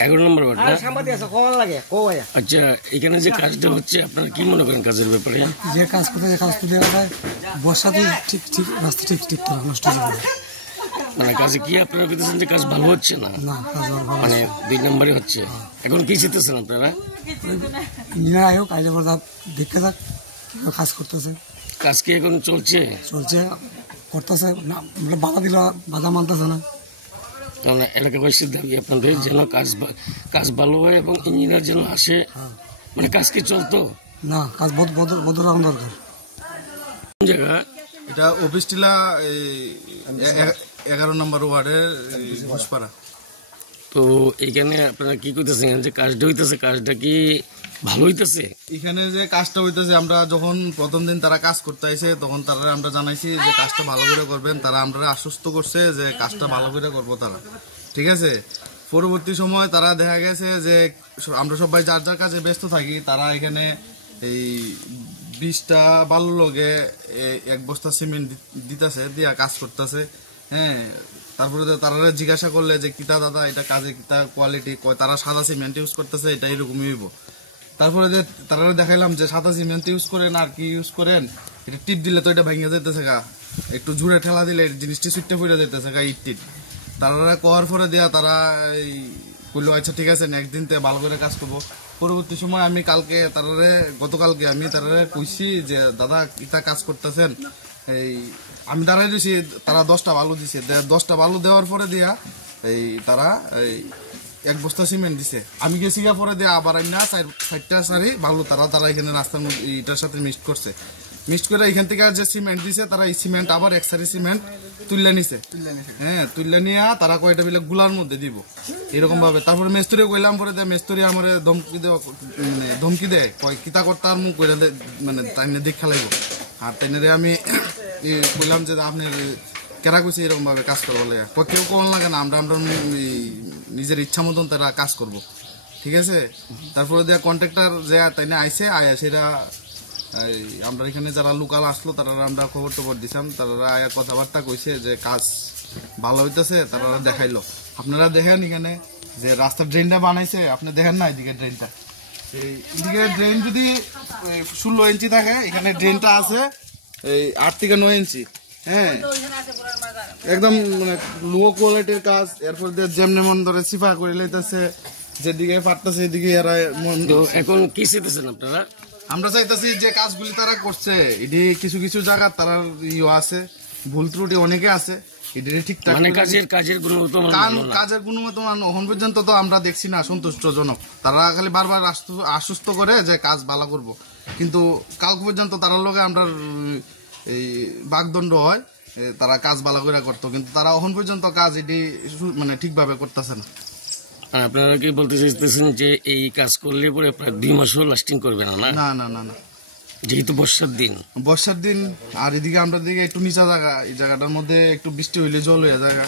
11 নম্বর word. আচ্ছা, এখানে যে কাজটা হচ্ছে আপনারা কি মনে করেন কাজের ব্যাপারে? যে কাজ করতে কাজ তো দেখা যায় বর্ষাতে ঠিক ঠিক রাস্তা ঠিক ঠিক নষ্ট হয়ে যাবে। মানে কাজে কি আপনারা পেতেছেন যে কাজ ভালো হচ্ছে না? না, কাজ ভালো মানে 2 নম্বরে হচ্ছে। এখন কি চেতেছেন আপনারা? ইঞ্জিনিয়ার আয়োগ আইলে পর দেখে যাক কাজ করতেছে। কাজ কি এখন চলছে? চলছে, করতেছে না, বাধা দিল, বাধা মানতেছে না। কারণ এলাকাবাসীর দাবি আপনাদের যেন কাজ ভালো হয় এবং ইঞ্জিনিয়ার যেন আসে। মানে কাজ কি চলতো না, কাজ বদলানো দরকার। কোন জায়গা এটা অফিস টিলা 11 নম্বর ওয়ার্ডের ঘোষপাড়া। তো এইখানে আপনারা কি করতেছেন যে কাজটা হইতেছে, কাজটা কি ভালো হইতেছে? এখানে যে কাজটা হইতেছে, আমরা যখন প্রথম দিন তারা কাজ করতে আইছে তখন তারা আমরা জানাইছি যে কাজটা ভালো করে করবেন। তারা আমরা আশ্বস্ত করছে যে কাজটা ভালো করে করবো তারা, ঠিক আছে। পরবর্তী সময় তারা দেখা গেছে যে আমরা সবাই যার যার কাজে ব্যস্ত থাকি, তারা এখানে এই 20টা বালুর লগে 1 বস্তা সিমেন্ট দিতেছে, দিয়া কাজ করতেছে। হ্যাঁ, তারপরে তারা জিজ্ঞাসা করলে যে কিতা দাদা এটা কাজে কিতা কোয়ালিটি, তারা সাদা সিমেন্ট ইউজ করতেছে, এটা এরকমই হইব। তারপরে যে তারা দেখাইলাম যে সাদা সিমেন্ট ইউজ করেন আর কি ইউজ করেন, এটা টিপ দিলে তো এটা ভেঙে যেতেছে গা, একটু জুড়ে ঠেলা দিলে জিনিসটি ছুটতে পড়ে যেতেছে গা, ইট টিট। তারা করার পরে দেয়া তারা এই বললো আচ্ছা ঠিক আছে নেক্সট দিন ভালো করে কাজ করবো। পরবর্তী সময় আমি গতকালকে আমি তারা কইছি যে দাদা ইটা কাজ করতেছেন, এই আমি দাঁড়াই দিয়েছি, তারা 10টা বালু দিছে। 10টা বালু দেওয়ার পরে দিয়া এই তারা এই 1 বস্তা সিমেন্ট দিছে। আমি গেছি গা পরে দিয়ে আবার না 4টা সারি বালু তারা এখানে রাস্তার মধ্যে এটার সাথে মিক্সড করছে। মিক্সড করে এখান থেকে যে সিমেন্ট দিছে, তারা এই সিমেন্ট আবার 1 সারি সিমেন্ট তুললে নিছে। হ্যাঁ, তুললে নিয়ে তারা কয়টা বিলে গুলার মধ্যে দিব এরকম ভাবে। তারপরে মেস্তরি কইলাম, পরে মেস্তরি আমার ধমকি দেয় কয় কিতা করতে আর মুখ কইরা মানে তাই দেখ খেলাইব। আর তাই আমি কইলাম যে আপনি কেরা কইছে এরকম ভাবে কাজ করবো লাগে, কেউ কোন লাগে না, আমরা নিজের ইচ্ছা মতন তারা কাজ করব, ঠিক আছে। তারপরে দেয়া কন্ট্রাক্টর যে তাই না আইসে সেটা আমরা এখানে যারা লোকাল আসলো তারা আমরা খবর টবর দিছিলাম, তারা আয়া কথাবার্তা কইছে যে কাজ ভালো হইতেছে। তারা দেখাইলো, আপনারা দেখেন এখানে যে রাস্তার ড্রেনটা বানাইছে, আপনি দেখেন না এদিকে ড্রেনটা, এইদিকে ড্রেন যদি 16 ইঞ্চি থাকে, এখানে ড্রেনটা আছে এই 8 থেকে 9 ইঞ্চি। হ্যাঁ, একদম মানে লো কোয়ালিটির কাজ। এরপর যেমন মন ধরে সিফা করে লইতেছে, যেদিকে পারতেছে এদিকে এরা। এখন কি চাইতেছেন আপনারা? আমরা চাইতেছি যে কাজগুলি তারা করছে, এটি কিছু কিছু জায়গা তারা আছে, ভুল ত্রুটি অনেকে আছে, এটি ঠিকঠাক মানে কাজের গুণগত মান এখন পর্যন্ত তো আমরা দেখছি না সন্তুষ্টজনক। তারা খালি বারবার আশ্বস্ত করে যে কাজ ভালো করব, কিন্তু কাল পর্যন্ত তারা লগে আমরা এই বাগদণ্ড হয়, তারা কাজ ভালো করে করতো, কিন্তু তারা এখন পর্যন্ত কাজ এটি মানে ঠিকভাবে করতেছে না। আপনারা কি বলতে চাইতেছেন যে এই কাজ করলে পরে প্রায় 2 মাসও লাস্টিং করবে না? না না না না, যেহেতু বর্ষার দিন আর এদিকে আমরা দিকে একটু নিচা জায়গা, এই জায়গাটার মধ্যে একটু বৃষ্টি হইলে জল হয়ে জায়গা।